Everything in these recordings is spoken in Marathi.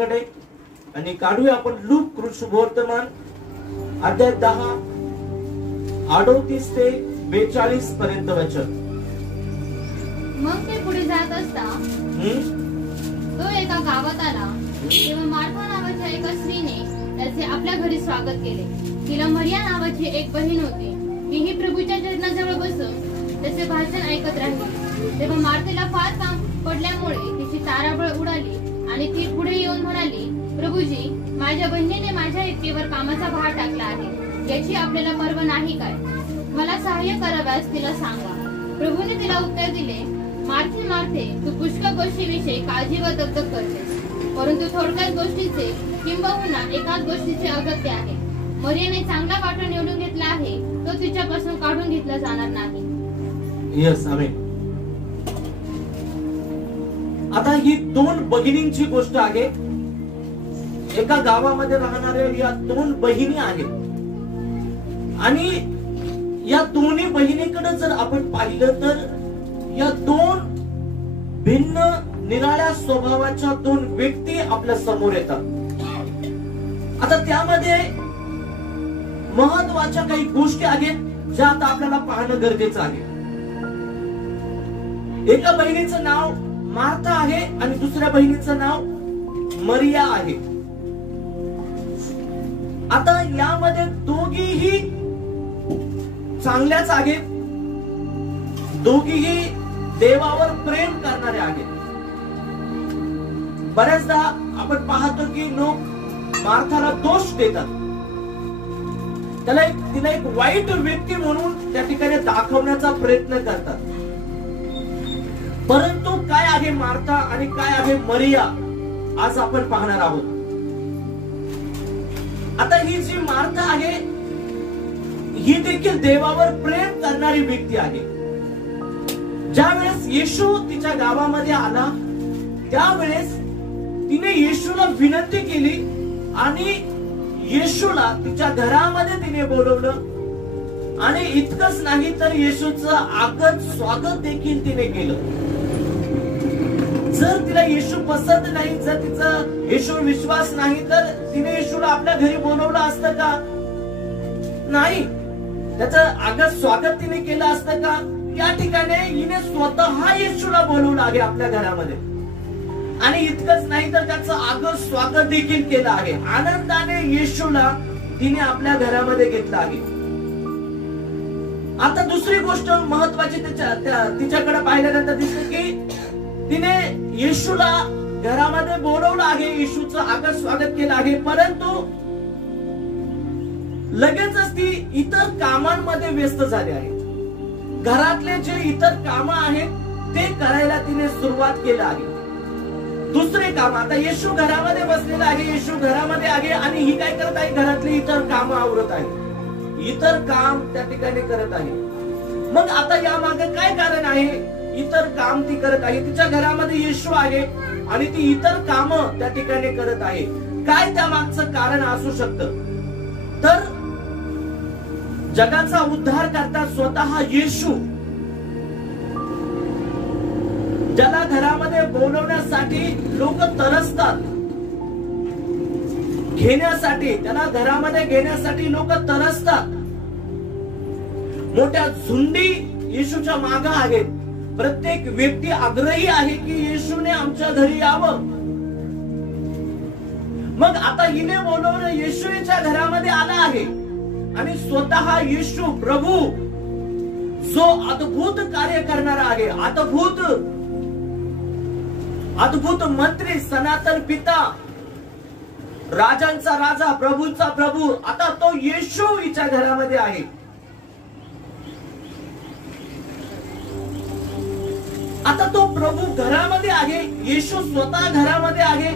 वचनाकडे आणि काढूया आपण लूक शुभवर्तमान अध्याय 10 38 ते 42 पर्यंत वचन. मग ते पुढे जात असता तो एका गावात आला. तेव्हा मार्था नावाच्या एका स्त्रीने त्याचे आपल्या घरी स्वागत केले. तिला मरिया नावाची एक बहीण होती. मीही प्रभूच्या चरणाजवळ बसून त्याचे भाषण ऐकत राहिली. तेव्हा मार्थेला फार काम पडल्यामुळे तिची तारांबळ उडाली आणि ती पुढे येऊन म्हणाली, प्रभूजी, माझ्या बहिणीने माझ्या इतकेवर कामाचा भार टाकला आहे. याची आपल्याला पर्वा नाही काय? मला सहाय्य कराव्यास तिला सांगा. प्रभूने तिला उत्तर दिले, मार्थे मार्थे, तू पुष्कळ गोष्टीविषयी काळजी व दगदग करतेस, परंतु थोडक्याच गोष्टीचे किंबहुना एकाच गोष्टीचे अगत्य आहे. मरियाने चांगला वाटा निवडून घेतला आहे, तो तिच्यापासून काढून घेतला जाणार नाही. यस, आमेन. आता ही दोन बहिणींची गोष्ट आहे. एका गावामध्ये राहणाऱ्या या दोन बहिणी आहेत आणि या दोन्ही बहिणीकडे जर आपण पाहिलं तर या दोन भिन्न निराळ्या स्वभावाच्या दोन व्यक्ती आपल्या समोर येतात. आता त्यामध्ये महत्वाच्या काही गोष्टी आहेत ज्या आता आपल्याला पाहणं गरजेचं आहे. एका बहिणीचं नाव मार्था आहे आणि दुसऱ्या बहिणीचं नाव मरिया आहे. आता यामध्ये दोघीही चांगल्याच आहेत, दोघीही देवावर प्रेम करणारे आहेत. बऱ्याचदा आपण पाहतो की लोक मार्थाला दोष देतात, तिला एक वाईट व्यक्ती म्हणून त्या ठिकाणी दाखवण्याचा प्रयत्न करतात. परंतु काय आहे मार्था आणि काय आहे मरिया, आज आपण पाहणार आहोत. आता ही जी मार्था आहे ही देखील देवावर प्रेम करणारी व्यक्ती आहे. ज्या वेळेस येशू तिच्या गावामध्ये आला त्यावेळेस तिने येशूला विनंती केली आणि येशूला तिच्या घरामध्ये तिने बोलवलं आणि इतकंच नाही तर येशूचं आगत स्वागत देखील तिने केलं. जर तिला येशू पसंत नाही, जर तिचा येशूवर विश्वास नाही तर तिने येशूला आपल्या घरी बोलवलं असतं का? नाही. त्याचं आगत स्वागत तिने केलं असतं का? या ठिकाणी हिने स्वतः येशूला बोलवलं आहे आपल्या घरामध्ये आणि इतकंच नाही तर त्याचं आगत स्वागत देखील केलं आहे. आनंदाने येशूला तिने आपल्या घरामध्ये घेतलं आहे. आता दुसरी गोष्ट महत्वाची तिच्याकडे पाहिल्यानंतर दिसते की तिने येशूला घरामध्ये बोलवलं आहे, येशूचं आगत स्वागत केलं आहे, परंतु लगेचच ती इतर कामांमध्ये व्यस्त झाली आहे. घरातले जे इतर काम आहेत ते करायला तिने सुरुवात केली आहे. दुसरे काम, आता येशू घरामध्ये बसलेला आहे, येशू घरामध्ये आहे आणि ही काय करत आहे? घरातली इतर काम आवरत आहे, इतर काम त्या ठिकाणी करत आहे. मग आता या मागे काय कारण आहे? इतर काम ती करत आहे. तिच्या घरामध्ये येशू आहे आणि ती इतर काम त्या ठिकाणी करत आहे. काय त्या मागचं कारण असू शकतं? तर जगाचा उद्धार करता स्वतः येशू, ज्याला घरामध्ये बोलवण्यासाठी लोक तरसतात, घेण्यासाठी, त्याला घरामध्ये घेण्यासाठी लोक तरसतात. मोठ्या झुंडी येशूच्या मागे आहेत. प्रत्येक व्यक्ती आग्रही आहे की येशूने आमच्या घरी यावं. मग आता हिने बोलवलं, येशूच्या घरामध्ये आला आहे आणि स्वतः येशू प्रभू जो अद्भुत कार्य करणारा आहे, अद्भुत मंत्री, सनातन पिता, राजांचा राजा, प्रभूचा प्रभू, आता तो येशू हिच्या घरामध्ये आहे. आता तो प्रभू घरामध्ये आहे, येशू स्वतः घरामध्ये आहे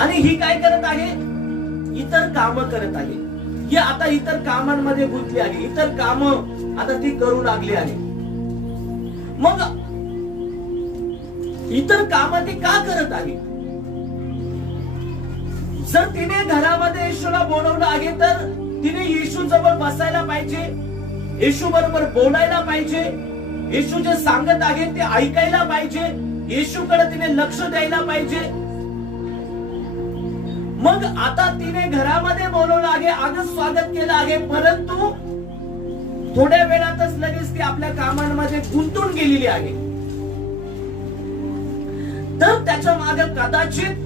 आणि ही काय करत आहे? इतर काम करत आहे. ही आता इतर कामांमध्ये गुंतली आहे, इतर काम आता ती करू लागली आहे. मग इतर काम ती का करत आहे? जर तिने घरामध्ये येशूला बोलवलं आहे तर तिने येशू जवळ बसायला पाहिजे, येशू बरोबर बोलायला पाहिजे, येशू जे सांगत आहे ते ऐकायला पाहिजे, येशूकडे तिने लक्ष द्यायला पाहिजे. मग आता तिने घरामध्ये बोलवलं आहे, आगच स्वागत केलं आहे, परंतु थोड्या वेळातच लगेच ती आपल्या कामांमध्ये गुंतून गेलेली आहे. तर त्याच्या मागे कदाचित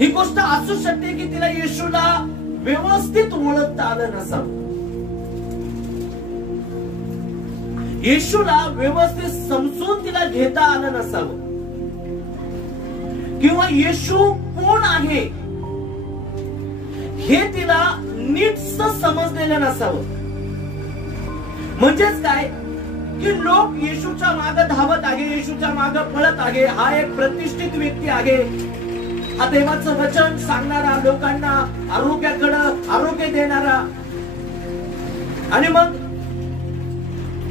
ही गोष्ट असू शकते की तिला येशूला व्यवस्थित ओळखता आलं नसावं, येशूला व्यवस्थित समजून तिला घेता आलं नसावं, किंवा येशू कोण आहे हे तिला नीटच समजलेलं नसावं. म्हणजेच काय की लोक येशूच्या मागे धावत आहे, येशूच्या मागे पळत आहे, हा एक प्रतिष्ठित व्यक्ती आहे, हा देवाचं वचन सांगणारा, लोकांना आरोग्याकडे आरोग्य देणारा. आणि मग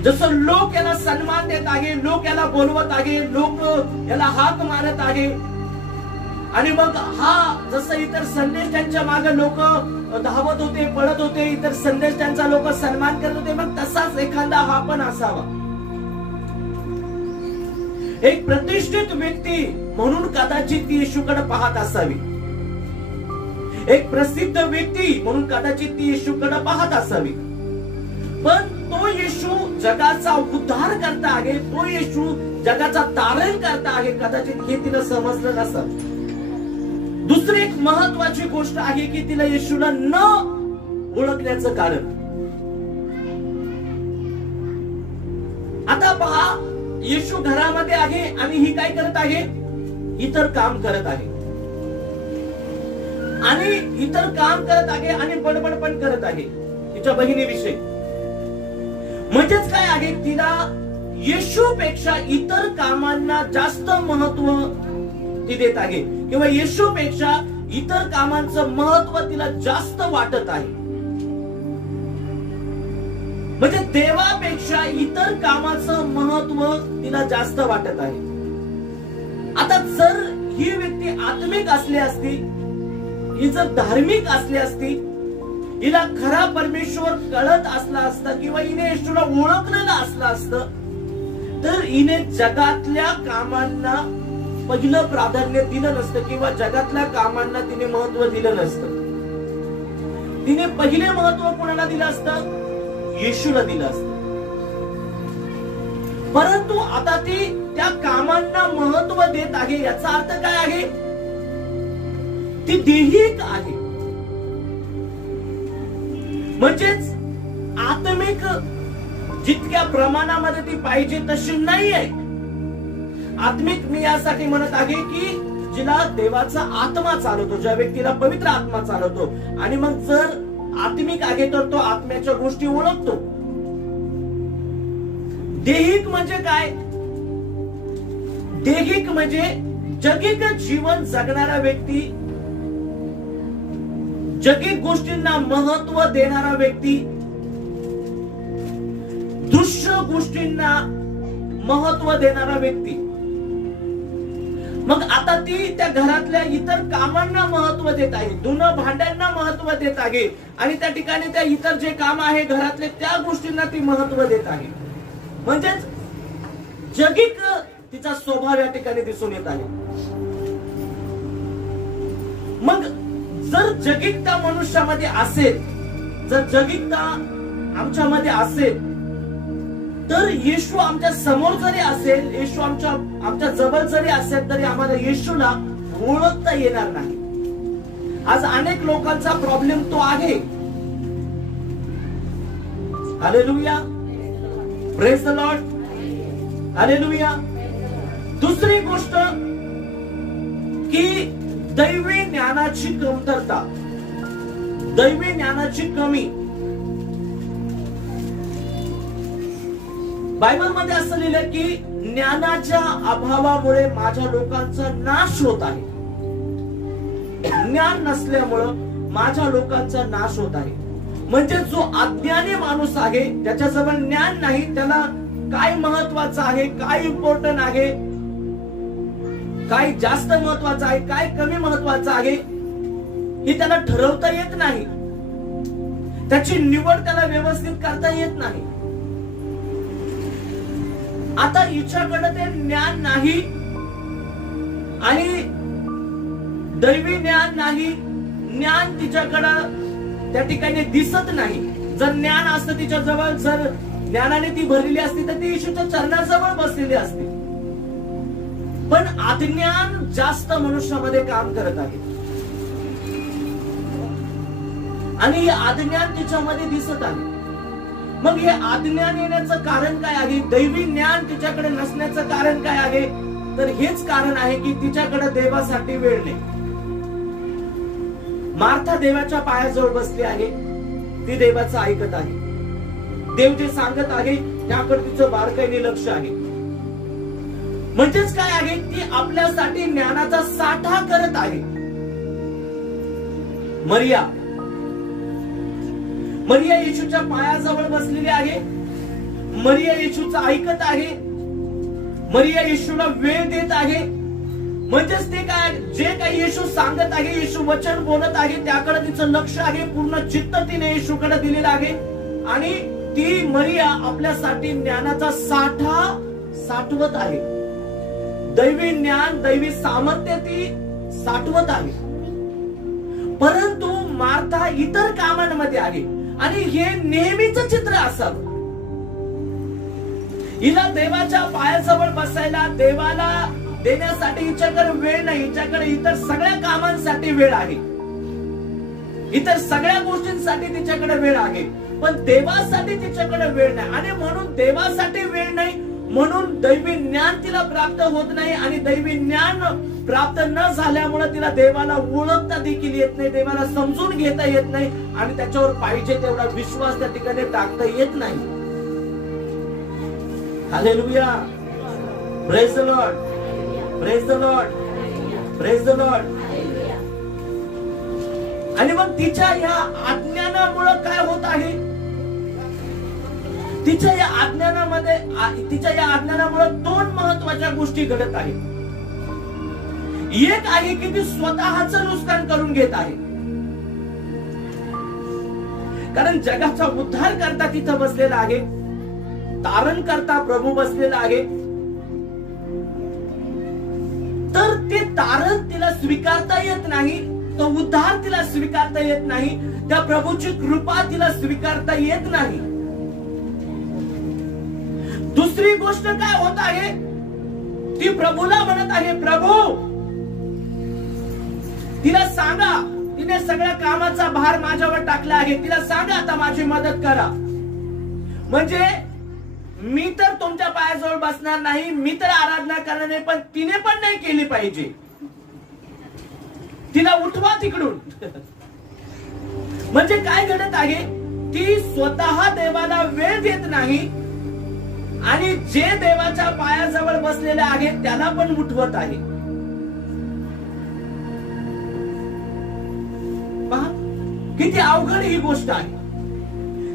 जसं लोक याला सन्मान देत आहे, लोक याला बोलवत आहे, लोक याला हाक मारत आहे, आणि मग हा जसं इतर संदेश त्यांच्या मागे लोक धावत होते, पळत होते, इतर संदेश त्यांचा लोक सन्मान करत होते, मग तसाच एखादा हा पण असावा. एक प्रतिष्ठित व्यक्ती म्हणून कदाचित येशूकडे पाहत असावी, एक प्रसिद्ध व्यक्ती म्हणून कदाचित ती येशूकडे पाहत असावी. पण तो येशू जगाचा उद्धार करता आहे, तो येशू जगाचा तारण करता आहे, कदाचित हे तिला समजलं नसतं. दुसरी एक महत्वाची गोष्ट आहे की तिला येशूला न ओळखण्याचं कारण. आता पहा, येशू घरामध्ये आहे आणि ही काय करत आहे, इतर काम करत आहे, आणि इतर काम करत आहे आणि बडबड पण करत आहे तिच्या बहिणीविषयी. म्हणजेच काय आहे, तिला येशूपेक्षा इतर कामांना जास्त महत्व ती देत आहे, किंवा येशूपेक्षा इतर कामांचं महत्व तिला जास्त वाटत आहे. म्हणजे देवापेक्षा इतर कामाचं महत्व तिला जास्त वाटत आहे. आता जर ही व्यक्ती आत्मिक असली असती, ही जर धार्मिक असली असती, हिला खरा परमेश्वर कळत असला असता, किंवा हिने येशूला ओळखलेलं असलं असतं, तर हिने जगातल्या कामांना पहिलं प्राधान्य दिलं नसतं, किंवा जगातल्या कामांना तिने महत्व दिलं नसतं. तिने पहिले महत्व कोणाला दिलं असतं, येशूला दिलं असतं. परंतु आता ती त्या कामांना महत्व देत आहे, याचा अर्थ काय आहे, ती देहिक आहे. म्हणजेच आत्मिक जितक्या प्रमाणामध्ये ती पाहिजे तशी नाही आहे. आत्मिक मी यासाठी म्हणत आहे की जिला देवाचा आत्मा चालवतो, ज्या व्यक्तीला पवित्र आत्मा चालवतो, आणि मग जर आत्मिक आहे तर तो आत्म्याच्या गोष्टी ओळखतो. देहिक म्हणजे काय, देहिक म्हणजे जगिक जीवन जगणारा व्यक्ती, जगिक गोष्टींना महत्व देणारा व्यक्ती, दृश्य गोष्टींना महत्व देणारा व्यक्ती. मग आता ती त्या घरातल्या इतर कामांना महत्व देत आहे, धुणं भांड्यांना महत्व देत आहे, आणि त्या ठिकाणी त्या इतर जे काम आहे घरातले त्या गोष्टींना ती महत्व देत आहे. म्हणजेच जगिक तिचा स्वभाव या ठिकाणी दिसून येत आहे. मग जर जगिकता मनुष्यामध्ये असेल, जर जगिकता आमच्यामध्ये असेल, तर येशू आमच्या समोर जरी असेल, येशू आमच्या जवळ जरी असेल, तरी आम्हाला येशूला ओळखता येणार नाही. आज अनेक लोकांचा प्रॉब्लेम तो आहे. Hallelujah, praise the Lord, hallelujah. दुसरी गोष्ट की दैवी ज्ञानाची कमतरता, दैवी ज्ञानाची कमी. बायबल मध्ये असं लिहिलं की ज्ञानाच्या अभावामुळे माझ्या लोकांचा नाश होत आहे. ज्ञान नसल्यामुळं माझ्या लोकांचा नाश होत आहे. म्हणजे जो अज्ञानी माणूस आहे, त्याच्याजवळ ज्ञान नाही, त्याला काय महत्वाचं आहे, काय इम्पॉर्टंट आहे, काय जास्त महत्वाचं आहे, काय कमी महत्वाचं आहे, हे त्याला ठरवता येत नाही. त्याची निवड त्याला व्यवस्थित करता येत नाही. आता हिच्याकडे ते ज्ञान नाही, आणि दैवी ज्ञान नाही, ज्ञान तिच्याकडं त्या ठिकाणी दिसत नाही. जर ज्ञान असतं तिच्या जवळ, जर ज्ञानाने ती भरलेली असती तर ती येशूच्या चरणाजवळ बसलेली असते. पण अज्ञान जास्त मनुष्यामध्ये काम करत आहे आणि हे अज्ञान तिच्यामध्ये दिसत आहे. मग हे अज्ञान येण्याचं कारण काय आहे? दैवी ज्ञान तिच्याकडे नसण्याचं कारण काय आहे? तर हेच कारण आहे की तिच्याकडे देवासाठी वेळ नाही. मार्था देवाच्या पायाजवळ बसली आहे, ती देवाचं ऐकत आहे. देव जे सांगत आहे त्याकडे तिचं बारकाईने लक्ष आहे. म्हणजेच काय आहे? ती आपल्यासाठी ज्ञानाचा साठा करत आहे. मरिया येशूच्या पायाजवळ बसलेली आहे. मरिया येशूचं ऐकत आहे. मरिया येशूला वेळ देत आहे. म्हणजेच ते काय, जे काही येशू सांगत आहे, येशू वचन बोलत आहे त्याकडे तिचं लक्ष आहे. पूर्ण चित्त तिने येशूकडे दिलेलं आहे आणि ती मरिया आपल्यासाठी ज्ञानाचा साठा साठवत आहे. दैवी ज्ञान, दैवी सामर्थ्य ती साठवत आहे. परंतु मार्था इतर कामांमध्ये आहे आणि हे नेहमीच चित्र असावं. हिला देवाच्या पायाजवळ बसायला, देवाला देण्यासाठी हिच्याकडे वेळ नाही. हिच्याकडे इतर सगळ्या कामांसाठी वेळ आहे, इतर सगळ्या गोष्टींसाठी तिच्याकडे वेळ आहे, पण देवासाठी तिच्याकडे वेळ नाही. आणि म्हणून देवासाठी वेळ नाही, म्हणून दैवी ज्ञान तिला प्राप्त होत नाही. आणि दैवी ज्ञान प्राप्त न झाल्यामुळे तिला देवाला ओळखता देखील येत नाही, देवाला समजून घेता येत नाही आणि त्याच्यावर पाहिजे तेवढा विश्वास त्या ठिकाणी टाकता येत नाही. Hallelujah, praise the Lord, praise the Lord, praise the Lord. आणि मग तिच्या या अज्ञानामुळे काय होत आहे? तिच्या या अज्ञानामुळे दोन महत्वाच्या गोष्टी घडत आहेत. एक आहे की ती स्वतःचं नुकसान करून घेत आहे, कारण जगाचा उद्धार करता तिथं बसलेला आहे, तारण करता प्रभू बसलेला आहे. तर ते तारण तिला स्वीकारता येत नाही, तो उद्धार तिला स्वीकारता येत नाही, त्या प्रभूची कृपा तिला स्वीकारता येत नाही. दुसरी गोष्ट काय होत आहे? ती प्रभूला म्हणत आहे, प्रभू तिला सांगा, तिने सगळ्या कामाचा भार माझ्यावर टाकला आहे, तिला सांगा आता माझी मदत करा. म्हणजे मी तर तुमच्या पायाजवळ बसणार नाही, मी तर आराधना करणार नाही, पण तिने पण नाही केली पाहिजे. तिला उठवा तिकडून. म्हणजे काय घडत आहे? ती स्वतः देवाला वेळ देत नाही आणि जे देवाच्या पायाजवळ बसलेले आहेत त्याला पण उठवत आहे. पहा किती अवघड ही गोष्ट आहे.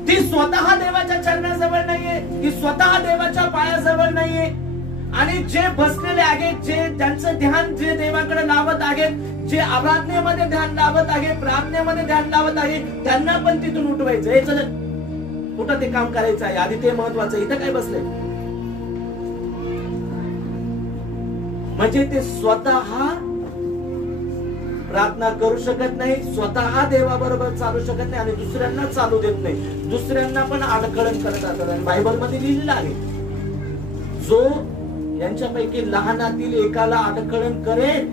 ती स्वतः देवाच्या चरणाजवळ नाहीये, ती स्वतः देवाच्या पायाजवळ नाहीये आणि जे बसलेले आहेत, जे त्यांचं ध्यान जे देवाकडे लावत आहेत, जे आराधनेमध्ये ध्यान लावत आहे, प्रार्थनेमध्ये ध्यान लावत आहे, त्यांना पण तिथून उठवायचं. हे चल कुठं ते काम करायचं आहे, आधी ते महत्वाचं. इथं काय बसलंय? म्हणजे ते स्वतः प्रार्थना करू शकत नाही, स्वतः देवाबरोबर चालू शकत नाही आणि दुसऱ्यांना चालू देत नाही, दुसऱ्यांना पण आडकळण करतात. आणि बायबल मध्ये लिहिलेलं आहे, जो यांच्यापैकी लहानातील एकाला आडकळण करेल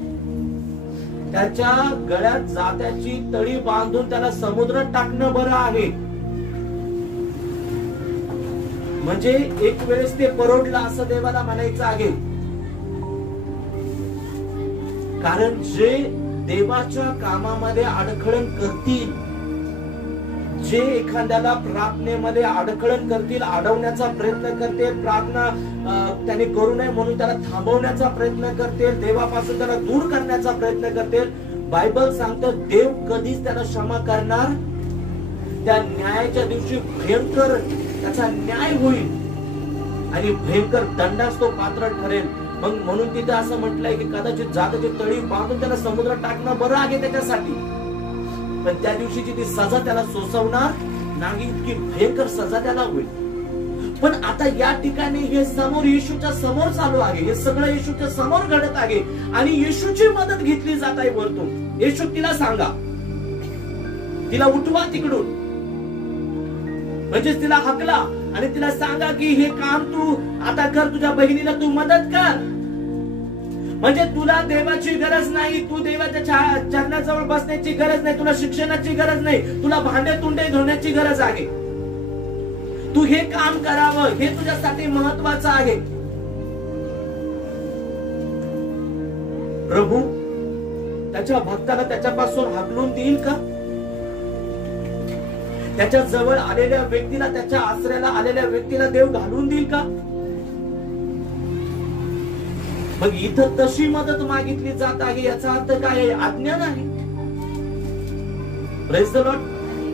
त्याच्या गळ्यात जात्याची तळी बांधून त्याला समुद्रात टाकणं बरं आहे. म्हणजे एक वेळेस ते परवडलं असं देवाला म्हणायचं आहे. कारण जे देवाच्या कामामध्ये अडखळण करतील, जे एखाद्याला प्रार्थनेमध्ये अडखळण करतील, अडवण्याचा प्रयत्न करतील, प्रार्थना त्याने करू नये म्हणून त्याला थांबवण्याचा प्रयत्न करतील, देवापासून त्याला दूर करण्याचा प्रयत्न करतील, बायबल सांगतं देव कधीच त्याला क्षमा करणार. त्या न्यायाच्या दिवशी भयंकर त्याचा न्याय होईल आणि भयंकर दंडास तो पात्र ठरेल. मग म्हणून तिथे असं म्हटलंय की कदाचित जाताची तळी बांधून त्याला समुद्रात टाकणं बरं आहे त्याच्यासाठी, पण त्या दिवशीची ती सजा त्याला सोसवणार नाही, इतकी भयंकर सजा त्याला होईल. पण आता या ठिकाणी हे समोर येशूच्या समोर चालू आहे, हे सगळं येशूच्या समोर घडत आहे आणि येशूची मदत घेतली जात आहे वरतून. येशू तिला सांगा, तिला उठवा तिकडून, म्हणजे तिला हकला आणि तिला सांगा की हे काम तू आता कर, तुझ्या बहिणीला तू मदत कर. म्हणजे तुला देवाची गरज नाही, तू देवाच्या चरणाजवळ बसण्याची गरज नाही, तुला शिक्षणाची गरज नाही, तुला भांडे तुंडे धुण्याची गरज आहे. तू हे काम करावं, हे तुझ्यासाठी महत्वाचं आहे. प्रभू त्याच्या भक्ताला त्याच्यापासून हाकलून देईल का? त्याच्या जवळ आलेल्या व्यक्तीला, त्याच्या आश्रयाला आलेल्या व्यक्तीला देव घालून देईल का? मग इथं तशी मदत मागितली जात आहे, याचा अर्थ काय आहे? अज्ञान आहे. Praise the Lord.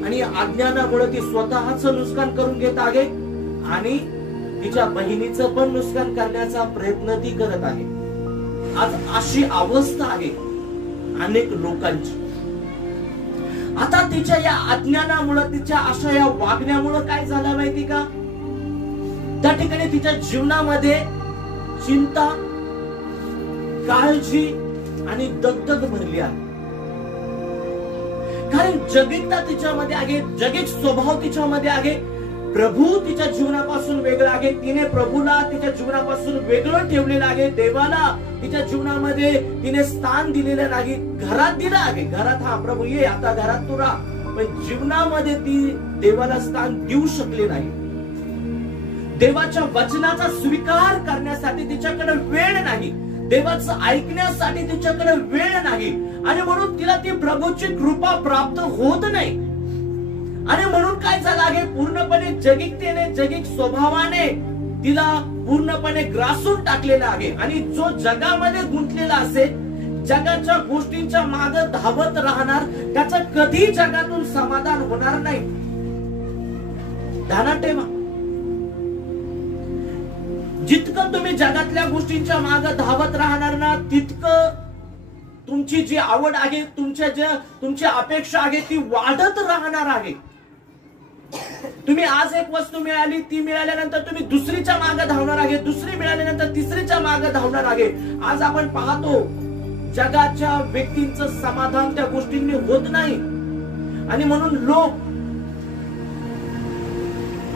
आणि अज्ञानामुळे ती स्वतःच नुकसान करून घेत आहे आणि तिच्या बहिणीचं पण नुकसान करण्याचा प्रयत्न ती करत आहे. आज अशी अवस्था आहे अनेक लोकांची. आता तिच्या या अज्ञानामुळे, तिच्या अशा या वागण्यामुळे काय झालं माहिती का? त्या ठिकाणी तिच्या जीवनामध्ये चिंता, काळजी आणि दगदग भरली आहे. कारण जगिकता तिच्यामध्ये आहे, जगिक स्वभाव तिच्यामध्ये आहे. प्रभू तिच्या जीवनापासून वेगळा आहे. तिने प्रभूला तिच्या जीवनापासून वेगळं ठेवलेलं आहे. देवाला तिच्या जीवनामध्ये तिने स्थान दिलेलं नाही. घरात दिलं आहे, घरात हा प्रभू ये, आता घरात तू राहा, पण जीवनामध्ये ती देवाला स्थान देऊ शकले नाही. देवाच्या वचनाचा स्वीकार करण्यासाठी तिच्याकडे वेळ नाही, देवाचं ऐकण्यासाठी तिच्याकडे वेळ नाही, आणि म्हणून तिला ती प्रभूची कृपा प्राप्त होत नाही. आणि म्हणून काय झालं आहे? पूर्णपणे जगिकतेने, जगिक स्वभावाने तिला पूर्णपणे ग्रासून टाकलेला आहे. आणि जो जगामध्ये गुंतलेला असेल, जगाच्या गोष्टींच्या मागे धावत राहणार, त्याचं कधी जगातून समाधान होणार नाही. ध्यानात ठेवा, जितकं तुम्ही जगातल्या गोष्टींच्या मागे धावत राहणार ना, तितकं तुमची जी आवड आहे, तुमची अपेक्षा आहे ती वाढत राहणार आहे. तुम्ही आज एक वस्तू मिळाली, ती मिळाल्यानंतर तुम्ही दुसरीच्या मागे धावणार आहे, दुसरी मिळाल्यानंतर तिसरीच्या मागे धावणार आहे. आज आपण पाहतो जगाच्या व्यक्तींचं समाधान त्या गोष्टींनी होत नाही, आणि म्हणून लोक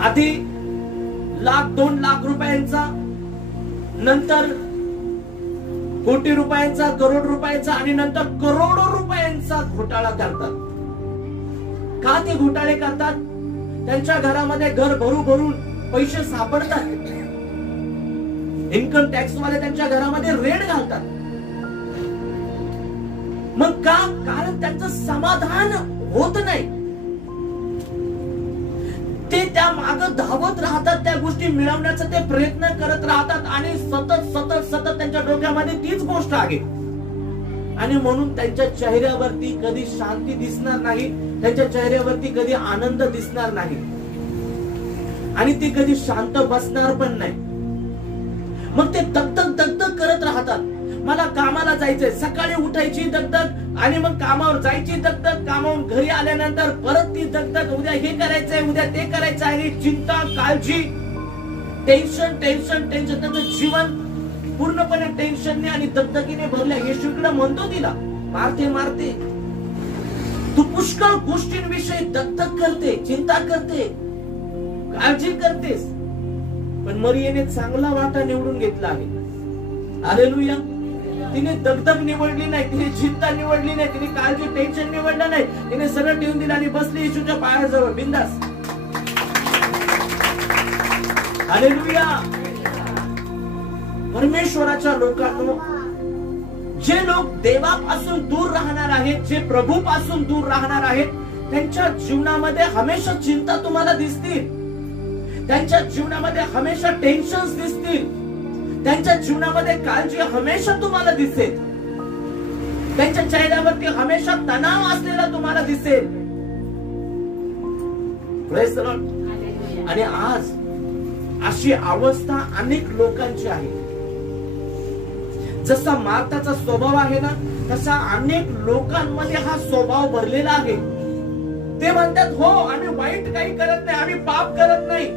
आधी 1,00,000-2 लाख रुपयांचा, नंतर कोटी रुपयांचा, करोड रुपयांचा, आणि नंतर करोडो रुपयांचा घोटाळा करतात. का ते घोटाळे करतात? त्यांच्या घरामध्ये घर भरून पैसे सापडतात. इन्कम टॅक्स वाले त्यांच्या घरामध्ये रेड घालतात. मग का? कारण त्यांचं समाधान होत नाही. ते त्या मागे धावत राहतात, त्या गोष्टी मिळवण्याचा ते प्रयत्न करत राहतात, आणि सतत त्यांच्या डोक्यामध्ये तीच गोष्ट आहे. आणि म्हणून त्यांच्या चेहऱ्यावरती कधी शांती दिसणार नाही, त्यांच्या चेहऱ्यावरती कधी आनंद दिसणार नाही, आणि ते कधी शांत बसणार पण नाही. मग ते दगदग करत राहतात. मला कामाला जायचंय, सकाळी उठायची दगदग, आणि मग कामावर जायची दगदग, कामावरून घरी आल्यानंतर परत ती दगदग, उद्या हे करायचंय, उद्या ते करायचं आहे, चिंता, काळजी, टेन्शन. त्यांचं जीवन पूर्णपणे टेन्शनने आणि दगदगीने भरल्या. येशूकडे म्हणतो तिला, मारते, तू पुष्कळ गोष्टींविषयी दगदग करते, चिंता करते, काळजी करतेस, पण मरियेने चांगला वाटा निवडून घेतला आहे. हालेलुया. तिने दगदग निवडली नाही, तिने चिंता निवडली नाही, तिने काळजी, टेन्शन निवडलं नाही. तिने सरळ ठेवून दिला आणि बसली येशूच्या पायाजवळ बिंदास. हालेलुया. परमेश्वराच्या लोकांनो, जे लोक देवापासून दूर राहणार आहेत, जे प्रभूपासून दूर राहणार आहेत, त्यांच्या जीवनामध्ये हमेशा चिंता तुम्हाला दिसतील, त्यांच्या जीवनामध्ये हमेशा टेन्शन्स दिसतील, त्यांच्या जीवनामध्ये काळजी हमेशा तुम्हाला दिसेल, त्यांच्या चेहऱ्यावरती हमेशा तणाव असलेला तुम्हाला दिसेल. Praise the Lord. आणि आज अशी अवस्था अनेक लोकांची आहे. जसा मार्ताचा स्वभाव आहे ना, तसा अनेक लोकांमध्ये हा स्वभाव भरलेला आहे. ते म्हणतात, हो आम्ही वाईट काही करत नाही, आम्ही पाप करत नाही,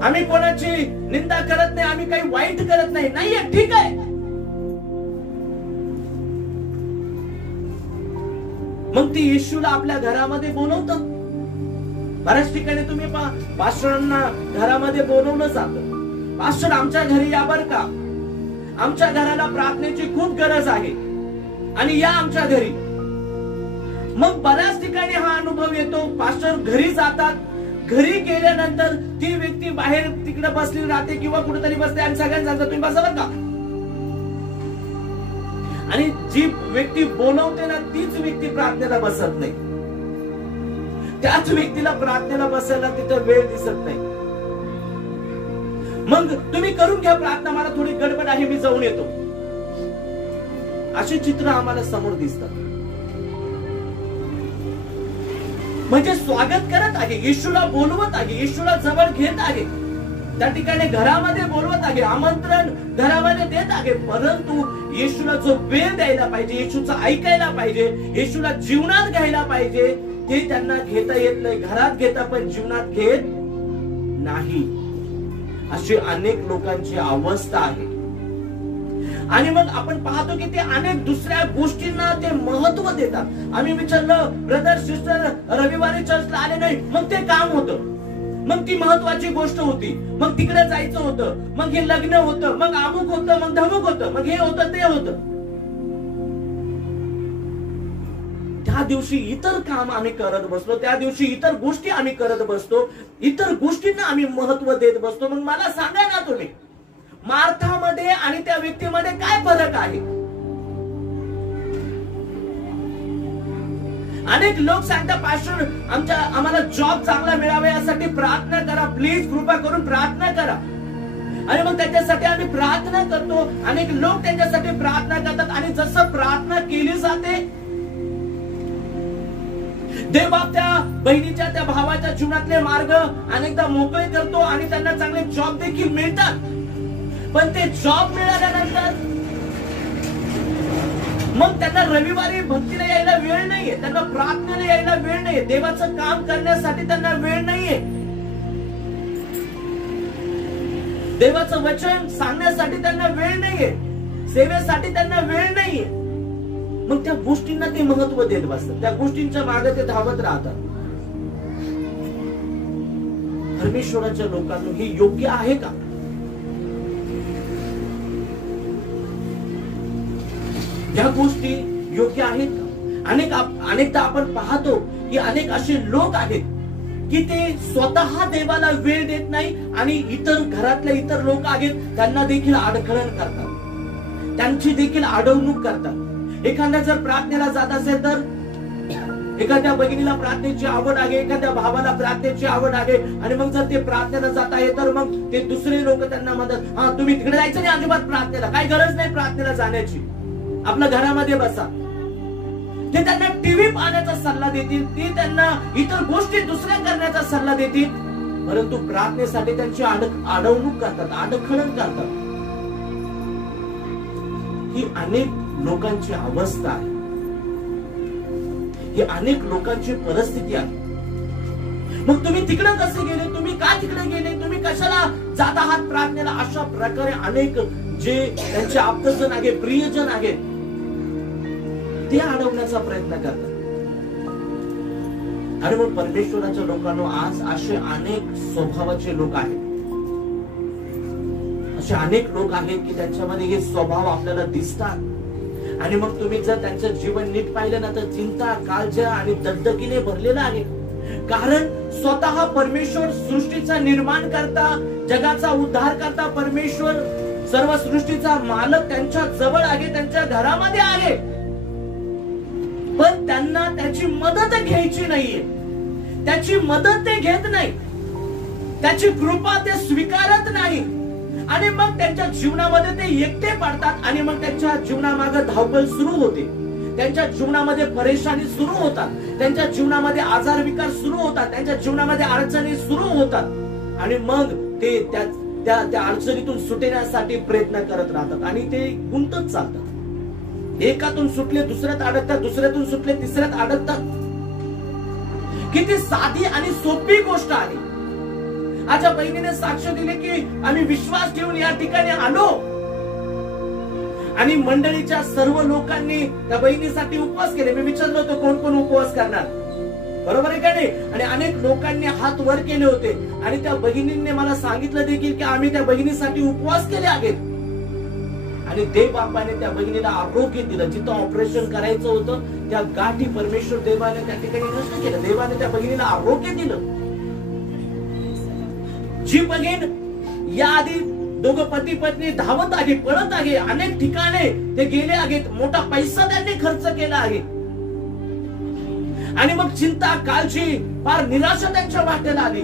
आम्ही कोणाची निंदा करत नाही, आम्ही काही वाईट करत नाही. नाहीये, ठीक आहे, मग ती येशूला आपल्या घरामध्ये बोलवतं. बऱ्याच ठिकाणी तुम्ही पास्टरांना घरामध्ये बोलवलं जातं. पास्टर आमच्या घरी या बर का, आमच्या घराला प्रार्थनेची खूप गरज आहे आणि या आमच्या घरी. मग बऱ्याच ठिकाणी हा अनुभव येतो, पास्टर घरी जातात, घरी गेल्यानंतर ती व्यक्ती बाहेर तिकडे बसली राहते किंवा कुठेतरी बसते आणि सगळ्यांना सांगतात तुम्ही बसा बरं का. आणि जी व्यक्ती बोलवते ना तीच व्यक्ती प्रार्थनेला बसत नाही. त्याच व्यक्तीला प्रार्थनेला बसायला तिथं वेळ दिसत नाही. मग तुम्ही करून घ्या प्रार्थना, मला थोडी गडबड आहे, मी जाऊन येतो. असे चित्र आम्हाला समोर दिसतात. म्हणजे स्वागत करत आहे, येशूला बोलवत आहे, येशूला जवळ घेत आहे, त्या ठिकाणी घरामध्ये बोलवत आहे, आमंत्रण घरामध्ये देत आहे. परंतु येशूला जो वेळ द्यायला पाहिजे, येशूचं ऐकायला पाहिजे, येशूला जीवनात घ्यायला पाहिजे, ते त्यांना घेता येत नाही. घरात घेता पण जीवनात घेत नाही. अशी अनेक लोकांची अवस्था आहे. आणि मग आपण पाहतो की ते अनेक दुसऱ्या गोष्टींना ते महत्व देतात. आम्ही विचारलं ब्रदर सिस्टर रविवारी चर्चला आले नाही, मग ते काम होतं, मग ती महत्वाची गोष्ट होती, मग तिकडे जायचं होतं, मग हे लग्न होतं, मग अमुक होतं, मग धमुक होतं, मग हे होतं ते होतं. त्या दिवशी इतर काम आम्ही करत बसलो, त्या दिवशी इतर गोष्टी आम्ही करत बसतो, इतर गोष्टींना आम्ही महत्व देत बसतो. मग मला सांगा ना तुम्ही, मार्थामध्ये आणि त्या व्यक्तीमध्ये काय फरक आहे? अनेक लोक सांगतात पास्टर आम्हाला जॉब चांगला मिळावा यासाठी प्रार्थना करा, प्लीज कृपा करून प्रार्थना करा. आणि मग त्याच्यासाठी आम्ही प्रार्थना करतो. अनेक लोक त्यांच्यासाठी प्रार्थना करतात आणि जसं प्रार्थना केली जाते, देवबाप त्या बहिणीच्या त्या भावाच्या जीवनातले मार्ग अनेकदा मोकळे करतो आणि त्यांना चांगले जॉब देखील मिळतात. पण ते जॉब मिळाल्यानंतर मग त्यांना रविवारी भक्तीला यायला वेळ नाहीये, त्यांना प्रार्थनेला यायला वेळ नाहीये, देवाचं काम करण्यासाठी त्यांना वेळ नाहीये, देवाचं वचन सांगण्यासाठी त्यांना वेळ नाहीये, सेवेसाठी त्यांना वेळ नाहीये. मग त्या गोष्टींना ते महत्व देत बसतात, त्या गोष्टींच्या मागे ते धावत राहतात. परमेश्वराच्या लोकांना हे योग्य आहे का? या गोष्टी योग्य आहेत का? अनेकदा आपण पाहतो की अनेक असे लोक आहेत की ते स्वतः देवाला वेळ देत नाही आणि इतर घरातले इतर लोक आहेत त्यांना देखील अडखळण करतात, त्यांची देखील अडवणूक करतात. एखादा जर प्रार्थनेला जात असेल तर एखाद्या बहिणीला प्रार्थनेची आवड आहे, एखाद्या भावाला प्रार्थनेची आवड आहे, आणि मग जर ते प्रार्थनेला जात आहे तर मग ते दुसरे लोक त्यांना म्हणतात हा तुम्ही तिकडे जायचं नाही अजिबात प्रार्थनेला, काही गरज नाही प्रार्थनेला जाण्याची, आपल्या घरामध्ये बसा. ते त्यांना टीव्ही पाहण्याचा सल्ला देतील, ते त्यांना इतर गोष्टी दुसऱ्या करण्याचा सल्ला देतील, परंतु प्रार्थनेसाठी त्यांची अडवणूक करतात, अडखळण करतात. ही अनेक लोकांची अवस्था आहे, ही अनेक लोकांची परिस्थिती आहे. मग तुम्ही तिकडे कसे गेले, तुम्ही का तिकडे गेले, तुम्ही कशाला जात आहात प्रार्थनेला, अशा प्रकारे अनेक जे त्यांचे आप्तजन आहे, प्रियजन आहेत, ते अडवण्याचा प्रयत्न करतात. आणि मग परमेश्वराच्या लोकांना आज असे अनेक स्वभावाचे लोक आहेत, असे अनेक लोक आहेत की त्यांच्यामध्ये हे स्वभाव आपल्याला दिसतात. आणि मग तुम्ही जर त्यांचं जीवन नीट पाहिलं ना तर चिंता, काळजी आणि दगदगीने भरलेलं आहे. कारण स्वतः परमेश्वर सृष्टीचा निर्माण करता, जगाचा उद्धार करता, परमेश्वर सर्व सृष्टीचा मालक त्यांच्या जवळ आहे, त्यांच्या घरामध्ये आहे, पण त्यांना त्याची मदत घ्यायची नाहीये, त्याची मदत ते घेत नाही, त्याची कृपा ते स्वीकारत नाही. आणि मग त्यांच्या जीवनामध्ये ते एकटे पडतात आणि मग त्यांच्या जीवनामागे धावपळ सुरू होते, त्यांच्या जीवनामध्ये परेशानी सुरू होतात, त्यांच्या जीवनामध्ये आजार विकार सुरू होतात, त्यांच्या जीवनामध्ये अडचणी सुरू होतात. आणि मग ते त्या अडचणीतून सुटण्यासाठी प्रयत्न करत राहतात आणि ते गुंतत चालतात. एकातून सुटले दुसऱ्यात अडकतात, दुसऱ्यातून सुटले तिसऱ्यात अडकतात. किती साधी आणि सोपी गोष्ट आहे. आजच्या बहिणीने साक्ष दिली की आम्ही विश्वास ठेवून या ठिकाणी आलो आणि मंडळीच्या सर्व लोकांनी त्या बहिणीसाठी उपवास केले. मी विचारलं होतं कोण कोण उपवास करणार, बरोबर आहे का नाही? आणि अनेक लोकांनी हात वर केले होते आणि त्या बहिणींनी मला सांगितलं देखील की आम्ही त्या बहिणीसाठी उपवास केले आहेत. आणि देव बापाने त्या बहिणीला आरोग्य दिलं. जिथं ऑपरेशन करायचं होतं त्या गाठी परमेश्वर देवाने त्या ठिकाणी नष्ट केलं. देवाने त्या बहिणीला आरोग्य दिलं. जी बहीण या आधी दोघं पती पत्नी धावत आहे, पळत आहे, अनेक ठिकाणे ते गेले आहेत, मोठा पैसा त्यांनी खर्च केला आहे आणि मग चिंता, काळजी, फार निराशा त्यांच्या वाट्याला आली.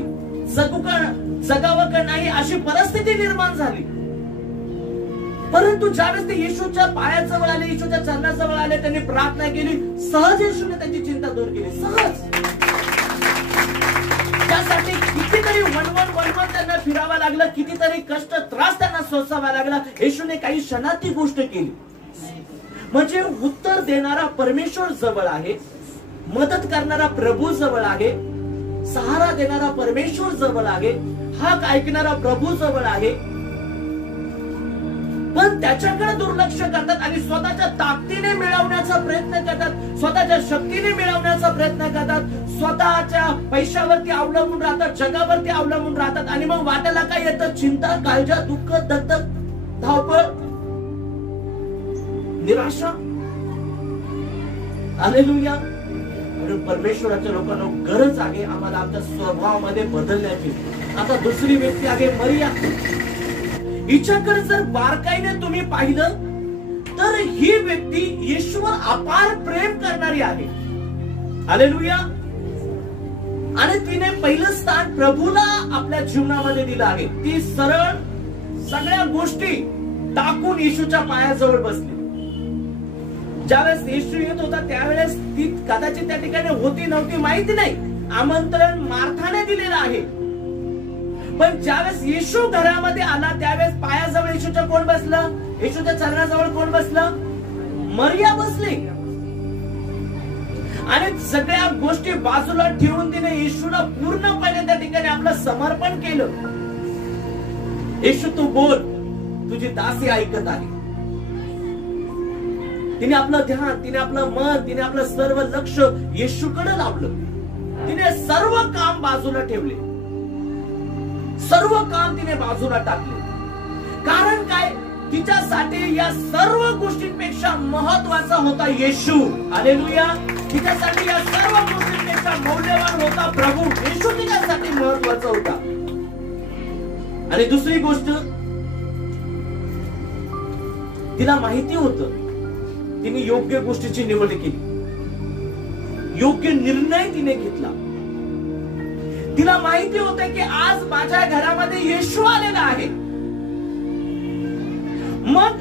जगावं का नाही अशी परिस्थिती निर्माण झाली. परंतु ज्यावेळेस ते येशूच्या पायाजवळ आले, येशूच्या चरणाजवळ आले, त्यांनी प्रार्थना केली, सहज येशूने त्यांची चिंता दूर केली. सहज. त्यासाठी कितीतरी वणवण त्यांना फिरावं लागलं, कितीतरी कष्ट त्रास त्यांना सोसावा लागला. येशूने काही क्षणात ती गोष्ट केली. म्हणजे उत्तर देणारा परमेश्वर जवळ आहे, मदत करणारा प्रभू जवळ आहे, सहारा देणारा परमेश्वर जवळ आहे, हाक ऐकणारा प्रभू जवळ आहे. पण त्याच्याकडे दुर्लक्ष करतात आणि स्वतःच्या ताकदीने मिळवण्याचा प्रयत्न करतात, स्वतःच्या शक्तीने मिळवण्याचा प्रयत्न करतात, स्वतःच्या पैशावरती अवलंबून राहतात, जगावरती अवलंबून राहतात. आणि मग वाट्याला काय येतं? चिंता, काळजा, दुःख, दगदग, धावपळ, निराशा. हालेलुया. म्हणून परमेश्वराच्या लोकांना गरज आहे आम्हाला आमच्या स्वभावामध्ये बदलण्याची. आता दुसरी व्यक्ती आहे मरिया. हिच्याकडे जर बारकाईने तुम्ही पाहिलं तर ही व्यक्ती येशूवर अपार प्रेम करणारी आहे. हालेलुया. आणि तिने पहिलं स्थान प्रभूला आपल्या जीवनामध्ये दिलं आहे. ती सरळ सगळ्या गोष्टी टाकून येशूच्या पायाजवळ बसली. ज्यावेळेस येशू येत होता त्यावेळेस ती कदाचित त्या ठिकाणी होती नव्हती माहिती नाही, आमंत्रण मार्थाने दिलेलं आहे. पण ज्यावेळेस येशू घरामध्ये आला त्यावेळेस पायाजवळ येशूच्या कोण बसलं? येशूच्या चरणाजवळ कोण बसलं? मरिया बसली. आणि सगळ्या गोष्टी बाजूला ठेवून तिने येशूला पूर्णपणे त्या ठिकाणी आपलं समर्पण केलं. येशू तू बोल, तुझी दासी ऐकत आहे. तिने आपलं ध्यान, तिने आपलं मन, तिने आपलं सर्व लक्ष येशूकडे लावलं. तिने सर्व काम बाजूला ठेवले, सर्व काम तिने बाजूला टाकले. कारण काय? तिच्यासाठी या सर्व गोष्टींपेक्षा महत्वाचा होता येशू. हालेलुया. तिच्यासाठी या सर्व गोष्टींपेक्षा मौल्यवान होता प्रभू. येशू तिच्यासाठी महत्वाचा होता. आणि दुसरी गोष्ट, तिला माहिती होतं तिने योग्य गोष्टीची निवड केली, योग्य निर्णय तिने घेतला. तिला माहिती होतं की आज माझ्या घरामध्ये येशू आलेला आहे. मग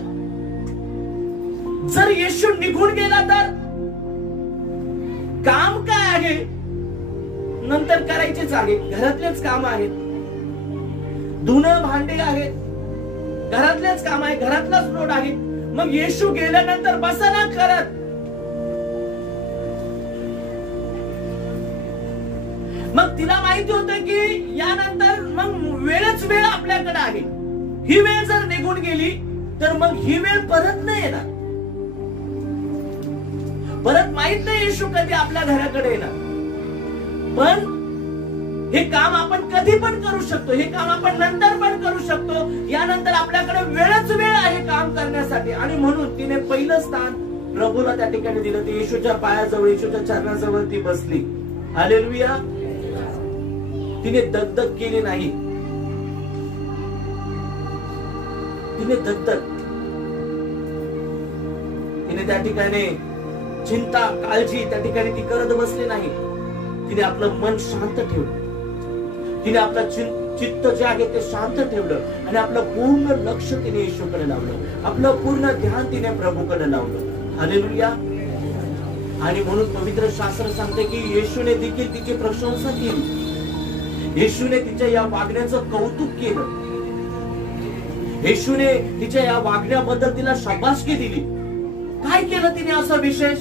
जर येशू निघून गेला तर काम काय आहे? नंतर करायचेच आहे, घरातलेच काम आहेत, धुणं भांडे आहेत, घरातलेच काम आहे, घरातलाच लोड आहे. मग येशू गेल्यानंतर बसा ना करत. मग तिला माहिती होतं की यानंतर मग वेळच वेळ आपल्याकडे आहे. ही वेळ जर निघून गेली तर मग ही वेळ परत नाही येणार. परत माहित नाही येशू कधी आपल्या घराकडे येणार. पण हे काम आपण कधी पण करू शकतो, हे काम आपण नंतर पण करू शकतो. यानंतर आपल्याकडे वेळच वेळ आहे काम करण्यासाठी. आणि म्हणून तिने पहिलं स्थान प्रभूला त्या ठिकाणी दिलं. ती येशूच्या पायाजवळ, येशूच्या चरणाजवळ ती बसली. हालेलुया. तिने दगदग केली नाही. तिने दगदग, तिने त्या ठिकाणी चिंता, काळजी त्या ठिकाणी ती करत बसली नाही. तिने आपलं मन शांत ठेवलं. तिने आपलं चित्त जे आहे ते शांत ठेवलं आणि आपलं पूर्ण लक्ष तिने येशूकडे लावलं. आपलं पूर्ण ध्यान तिने प्रभूकडे लावलं. हालेलुया. आणि म्हणून पवित्र शास्त्र सांगते की येशूने देखील तिची प्रशंसा केली. येशूने तिच्या या वागण्याचं कौतुक केलं. येशूने तिच्या या वागण्याबद्दल तिला शाबासकी दिली. काय केलं तिने असं विशेष?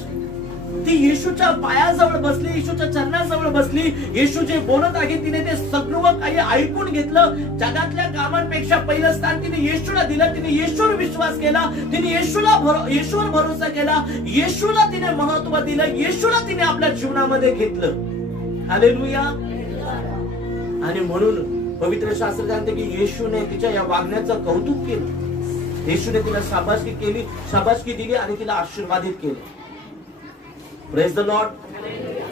ती येशूच्या पायाजवळ बसली, येशूच्या चरणाजवळ बसली. येशू जे बोलत आहे तिने ते सर्व काही ऐकून घेतलं. जगातल्या कामांपेक्षा पहिलं स्थान तिने येशूला दिलं. तिने येशूवर विश्वास केला, तिने येशूवर भरोसा केला, येशूला तिने महत्व दिलं, येशूला तिने आपल्या जीवनामध्ये घेतलं. हालेलुया. आणि म्हणून पवित्र शास्त्र सांगते की येशूने तिच्या या वागण्याचं कौतुक केलं. येशूने तिला शाबासकी दिली आणि तिला आशीर्वादित केले. Praise the Lord.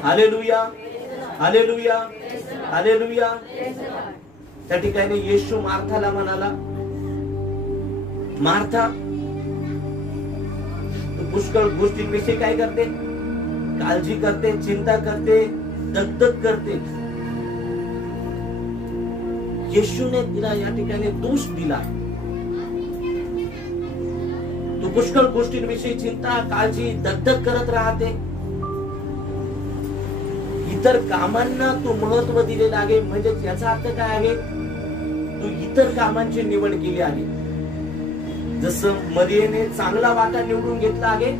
Hallelujah, hallelujah, hallelujah. त्या ठिकाणी येशू मार्थाला म्हणाला, मार्था तू पुष्कळ गोष्टींविषयी काय करते? काळजी करते, चिंता करते, दगदग करते. येशूने तिला या ठिकाणी दोष दिला. तू पुष्कळ गोष्टींविषयी चिंता, काळजी, दगदग करत राहते. इतर कामांना तू महत्व दिलेलं आहे. म्हणजे याचा अर्थ काय आहे? तू इतर कामांची निवड केली आहे. जसं मरियेने चांगला वाटा निवडून घेतला आहे,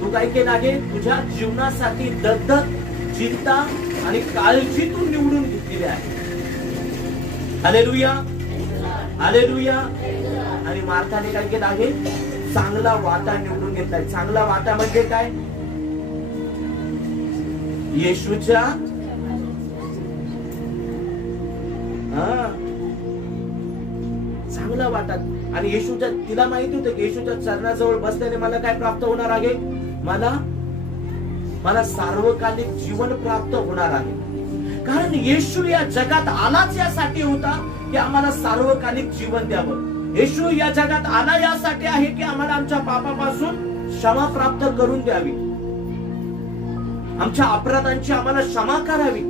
तू काय केलं आहे? तुझ्या जीवनासाठी दगदग, चिंता आणि काळजी तू निवडून घेतलेली आहे. Hallelujah, hallelujah. आणि मार्थाने काय केलं आहे? चांगला वाटा निवडून घेतलाय. चांगला वाटा म्हणजे काय? येशूच्या चांगला वाटा. आणि येशूच्या, तिला माहिती होतं की येशूच्या चरणाजवळ बसल्याने मला काय प्राप्त होणार आहे? मला सार्वकालिक जीवन प्राप्त होणार आहे. कारण येशू या जगात आलाच यासाठी होता की आम्हाला सार्वकालिक जीवन द्यावं. येशू या जगात आला यासाठी आहे की आम्हाला आमच्या पापापासून क्षमा प्राप्त करून द्यावी, आमच्या अपराधांची आम्हाला क्षमा करावी,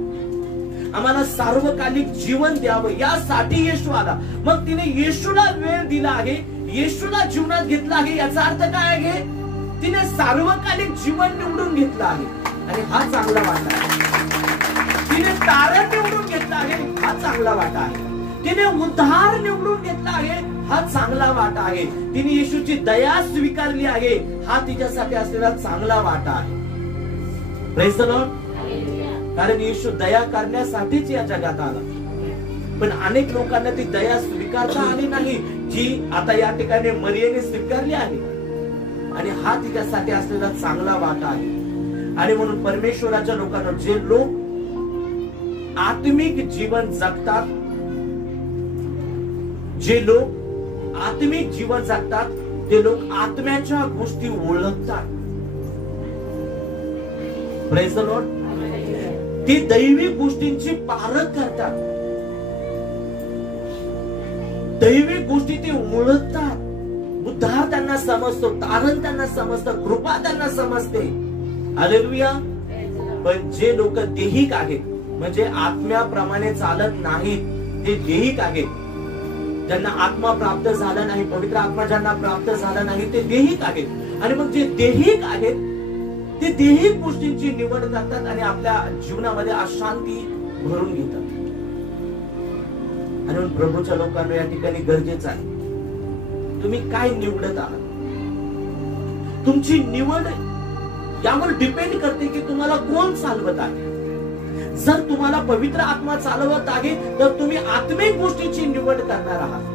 आम्हाला सार्वकालिक जीवन द्यावं, यासाठी येशू आला. मग तिने येशूला वेळ दिला आहे, येशूला जीवनात घेतला आहे. याचा अर्थ काय आहे? तिने सार्वकालिक जीवन निवडून घेतलं आहे. आणि हा चांगला वाटा आहे. तिने तारण निवडून घेतला आहे, हा चांगला वाटा आहे. तिने उद्धार निवडून घेतला आहे, हा चांगला वाटा आहे. तिने येशूची दया स्वीकारली आहे, हा तिच्यासाठी असलेला चांगला वाटा आहे. Praise the Lord. कारण येशू दया करण्यासाठीच या जगात आला. पण अनेक लोकांना ती दया स्वीकारता आली नाही, जी आता या ठिकाणी मरियेने स्वीकारली आहे. आणि हा तिच्यासाठी असलेला चांगला वाटा आहे. आणि म्हणून परमेश्वराच्या लोकांना, जे लोक आत्मिक जीवन जगतात, जे लोक आत्मिक जीवन जगतात, ते लोक आत्म्याच्या गोष्टी ओळखतात. Praise the Lord. ती दैवी गोष्टींची पारख करतात, दैवी गोष्टी ते ओळखतात. उद्धार त्यांना समजतो, तारण त्यांना समजतं, कृपा त्यांना समजते. हालेलुया. पण जे लोक देहिक आहेत, म्हणजे आत्म्याप्रमाणे चालत नाहीत, ते देहिक आहेत. ज्यांना आत्मा प्राप्त झाला नाही, पवित्र आत्मा ज्यांना प्राप्त झाला नाही, ते देहिक आहेत. आणि मग जे देहिक आहेत ते देहिक गोष्टींची निवड करतात आणि आपल्या जीवनामध्ये अशांती भरून घेतात. आणि म्हणून प्रभूच्या लोकांना या ठिकाणी गरजेचं आहे, तुम्ही काय निवडत आहात? तुमची निवड यावर डिपेंड करते की तुम्हाला कोण चालवत आहे. जर तुम्हाला पवित्र आत्मा चालवत आहे तर तुम्ही आत्मिक गोष्टीची निवड करणार आहात,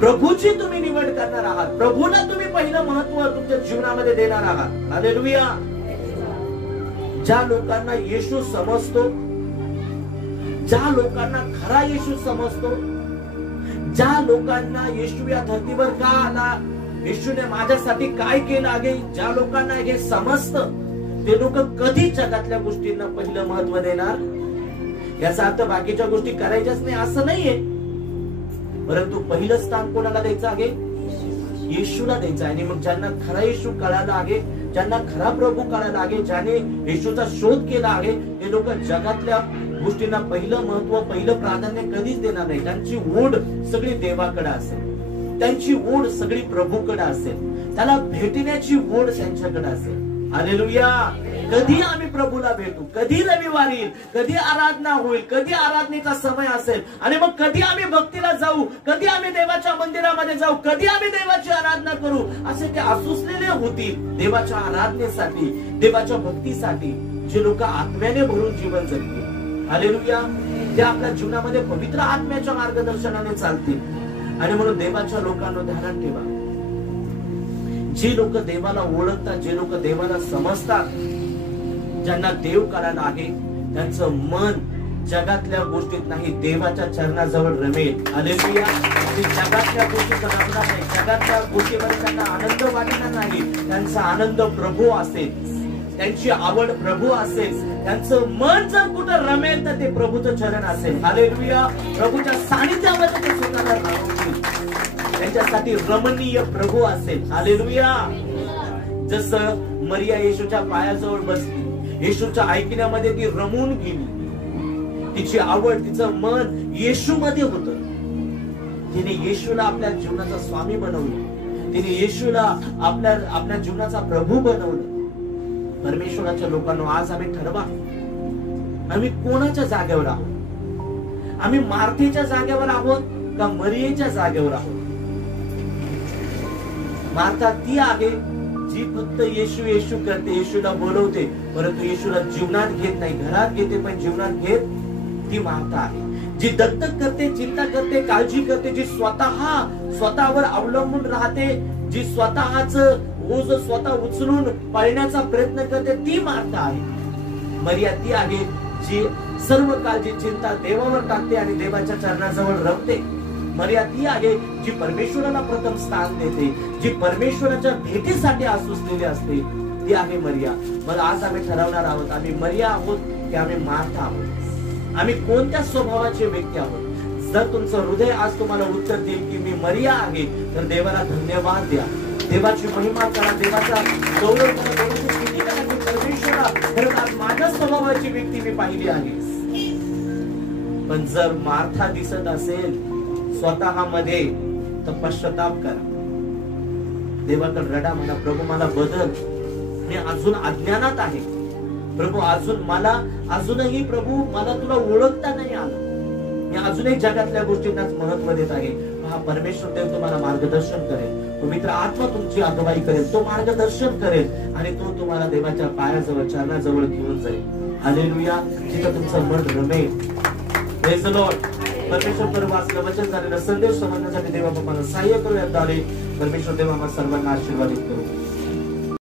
प्रभूची तुम्ही निवड करणार आहात, प्रभूला तुम्ही पहिलं महत्व तुमच्या जीवनामध्ये देणार आहात. हालेलुया. ज्या लोकांना येशू समजतो, ज्या लोकांना खरा येशू समजतो, ज्या लोकांना येशू या धर्तीवर का आला, येशूने माझ्यासाठी काय केलं आहे, ज्या लोकांना हे समजतं, ते लोक कधी जगातल्या गोष्टींना पहिलं महत्व देणार. याचा अर्थ बाकीच्या गोष्टी करायच्याच नाही असं नाहीये, परंतु पहिलं स्थान कोणाला द्यायचं आहे? येशूला द्यायचं आहे. आणि मग ज्यांना खरा येशू कळाला आहे, ज्यांना खरा प्रभू कळाला आहे, ज्याने येशूचा शोध केला आहे, ते लोक जगातल्या गोष्टींना पहिलं महत्व, पहिलं प्राधान्य कधीच देणार नाही. त्यांची ओढ सगळी देवाकडे असेल, त्यांची ओढ सगळी प्रभूकडे असेल, त्याला भेटण्याची ओढ त्यांच्याकडे असेल. हालेलुया. कधी आम्ही प्रभूला भेटू, कधी रविवार येईल, कधी आराधना होईल, कधी आराधनेचा समय असेल, आणि मग कधी आम्ही भक्तीला जाऊ, कधी आम्ही देवाच्या मंदिरामध्ये जाऊ, कधी आम्ही देवाची आराधना करू, असे ते आसुसलेले होतील देवाच्या आराधनेसाठी, देवाच्या भक्तीसाठी, जे लोक आत्म्याने भरून जीवन जगतील. हालेलुया. ते आपल्या जीवनामध्ये पवित्र आत्म्याच्या मार्गदर्शनाने चालतील. आणि म्हणून देवाच्या लोकांना ध्यानात ठेवा, जे लोक देवाला ओळखतात, जे लोक देवाला समजतात, ज्यांना देव करायला आहे, त्यांचं मन जगातल्या गोष्टीत नाही, देवाच्या चरणाजवळ रमेल. हालेलुया. ते जगातल्या गोष्टीत रमणार नाही, जगातल्या गोष्टीमध्ये त्यांना आनंद वाटणार नाही. त्यांचा आनंद प्रभू असेल, त्यांची आवड प्रभू असेल, त्यांचं मन जर कुठं रमेल तर ते प्रभूचं चरण असेल. हालेलुया. प्रभूच्या सानिध्यामध्ये ते स्वतःला रमवतील, त्यांच्यासाठी रमणीय प्रभू असेल. हालेलुया. जसं मरिया येशूच्या पायाजवळ बसली, येशूच्या ऐकण्यामध्ये ती रमून गेली, तिची आवड, तिचं मन येशूमध्ये होतं. तिने येशूला आपल्या जीवनाचा स्वामी बनवलं, तिने येशूला आपल्या जीवनाचा प्रभू बनवलं. परमेश्वराच्या लोकांना आज आम्ही ठरवा, आम्ही कोणाच्या जागेवर आहोत? आम्ही मार्थेच्या जागेवर आहोत का मरियेच्या जागेवर आहोत? मार्था ती आहे जी फक्त येशू येशू करते, येशूला बोलवते, परंतु येशूला जीवनात घेत नाही. घरात घेते पण जीवनात घेत, ती मार्था आहे. जी दत्तक करते, चिंता करते, काळजी करते, जी स्वतःवर अवलंबून राहते, जी स्वतःच ओझ स्वतः उचलून पाळण्याचा प्रयत्न करते, ती मार्था आहे. मरिया ती आहे जी सर्व काळजी, चिंता देवावर टाकते आणि देवाच्या चरणाजवळ रमते. मरिया ती आहे जी परमेश्वराला प्रथम स्थान देते, जी परमेश्वराच्या भेटीसाठी आसुसलेली असते, ती आहे मरिया. मग आज आम्ही ठरवणार आहोत, आम्ही मरिया आहोत की आम्ही मार्था आहोत? आम्ही कोणत्या स्वभावाचे व्यक्ती आहोत? जर तुमचं हृदय आज तुम्हाला उत्तर देईल की मी मरिया आहे, तर देवाला धन्यवाद द्या, देवाची महिमा करा, देवाचा गौरव करा, देवाची स्तुती करा की परमेश्वरा, खरंच आज माझ्या स्वभावाची व्यक्ती मी पाहिली आहे. पण जर मार्था दिसत असेल स्वतःमध्ये, तर पश्चाताप करा, देवाकडे रडा, म्हणा प्रभू मला बदल, मी अजून अज्ञानात आहे प्रभू, अजूनही प्रभू मला तुला ओळखता नाही आलं, मी अजूनही जगातल्या गोष्टींनाच महत्व देत आहे. हा परमेश्वर देव तुम्हाला मार्गदर्शन करेल, पवित्र आत्मा तुमची अगुवाई करेल, तो मार्गदर्शन करेल आणि तो तुम्हाला देवाच्या पायाजवळ, चरणाजवळ घेऊन जाईल. हालेलुया. जिथं तुमचं मन रमेल. Praise the Lord. परमेश्वर परवा असलं वचन झालेलं संदेश समजण्यासाठी देवा बापाला सहाय्य करूयात. परमेश्वर देवा सर्वांना आशीर्वादित करू.